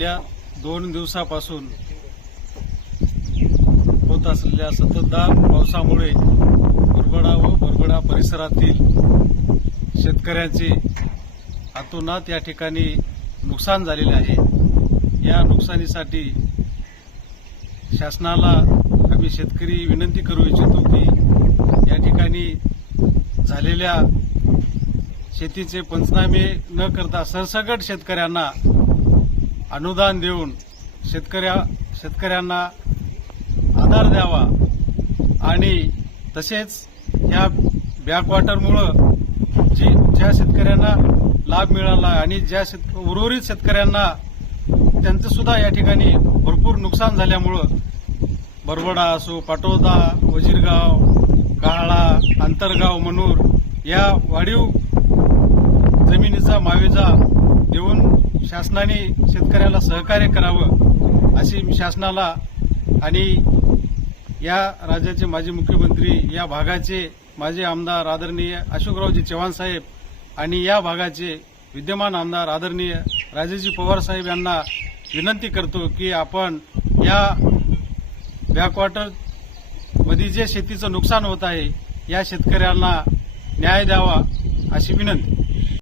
गेल्या दोन दिवसापासून होत असलेल्या सततधार पावसामुळे बरबडा व बरबडा परिसरातील शेतकऱ्यांचे हातोनात या ठिकाणी नुकसान झालेले आहे. या नुकसानीसाठी शासनाला आम्ही शेतकरी विनंती करू इच्छितो की या ठिकाणी झालेल्या शेतीचे पंचनामे न करता सरसकट शेतकऱ्यांना अनुदान देऊन शेतकऱ्या शेतकऱ्यांना आधार द्यावा. आणि तसेच ह्या बॅकवॉटरमुळं जी ज्या शेतकऱ्यांना लाभ मिळाला आणि ज्या शेत उर्वरित शेतकऱ्यांना त्यांचं सुद्धा या ठिकाणी भरपूर नुकसान झाल्यामुळं बरबडा असो पाटोदा वजीरगाव काळा आंतरगाव मनूर या वाढीव जमिनीचा मावेजा येऊन शासनाने शेतकऱ्याला सहकार्य करावं अशी शासनाला आणि या राज्याचे माजी मुख्यमंत्री या भागाचे माजी आमदार आदरणीय अशोकरावजी चव्हाण साहेब आणि या भागाचे विद्यमान आमदार आदरणीय राजेजी पवार साहेब यांना विनंती करतो की आपण या बॅकवॉटरमध्ये जे शेतीचं नुकसान होत आहे या शेतकऱ्यांना न्याय द्यावा अशी विनंती.